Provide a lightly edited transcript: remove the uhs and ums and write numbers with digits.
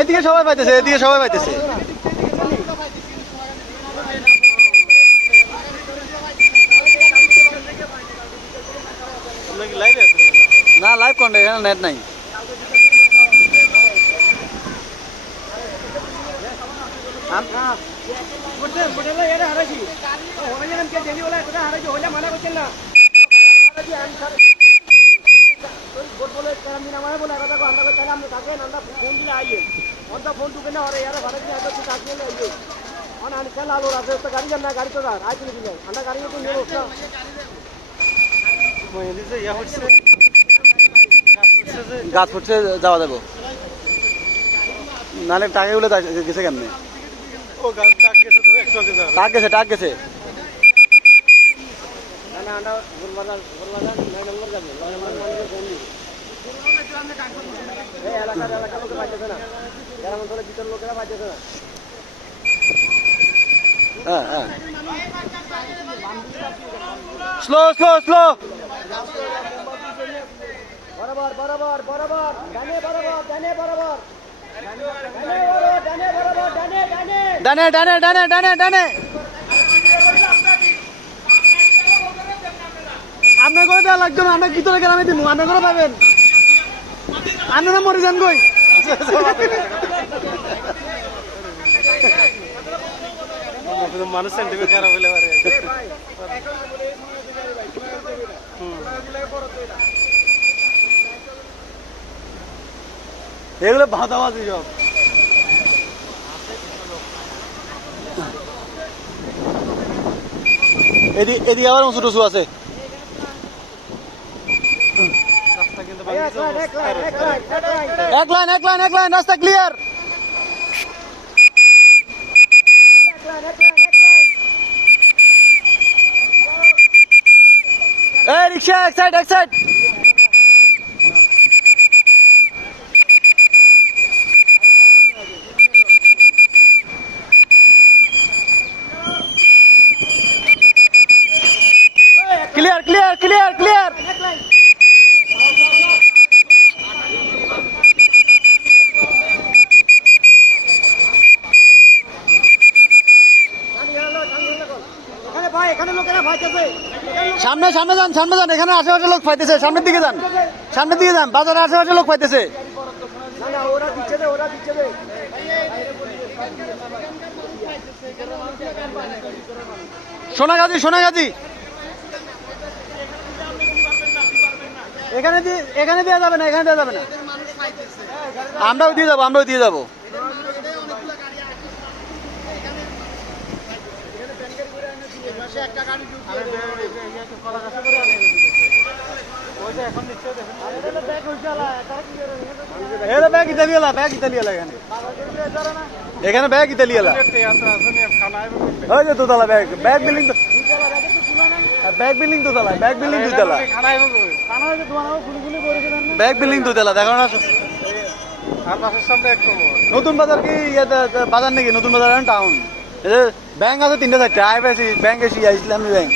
এদিকে সবাই পাইতেছে, এদিকে সবাই পাইতেছে। না লাইভ কোনটা, এখানে নেট নাই। গাছ ফুটছে, যাওয়া যাবো নাহলে টাকাগুলো গেছে কেমনে? টাক গেছে, টাক গেছে। হ্যাঁ হ্যাঁ, স্লো স্লো স্লো। বরাবর বরাবর বরাবর ডানে বরাবর ডানে বরাবর ডানে ডানে ডানে ডানে ডানে। আপনার করে দেওয়া লাগবে না, আপনার ভিতরে গ্রামে দিব, আপনার করে পাবেন। আপনারা মরে যান কই? মানুষ সেন্টিমেন্ট খারাপ হলে পারে। এগুলো ভাতাবাজি সব। এদিকে আবার উঁচু টুসু আছে। এক লাইন এক লাইন এক লাইন, রাস্তা ক্লিয়ার। এই রিক্সা এক সাইড এক side. Clear clear clear clear. সামনে সামনে যান, সামনে যান, এখানে আশেপাশে লোক পাইতেছে। সামনের দিকে যান, সামনের দিকে যান, বাজারের আশেপাশে লোক পাইতেছে। সোনাগাজী সোনাগাজী, এখানে দেওয়া যাবে না, এখানে দেওয়া যাবে না। আমরাও দিয়ে যাবো, আমরাও দিয়ে যাবো। ব্যাগ ইতালিয়ালা, ব্যাগ ইতালিয়ালা, এখানে ব্যাগ ইতালিয়ালা। ওই যে দোতলা bag, bag building, bag building দোতলা, ব্যাগ বিল্ডিং দুতলা, ব্যাগ বিল্ডিং দুতলা। দেখো না নতুন বাজার কি বাজার নাকি? নতুন বাজার টাউন। ব্যাংক আছে 3টা 4টা, ব্যাংক এসি ইসলামী ব্যাংক।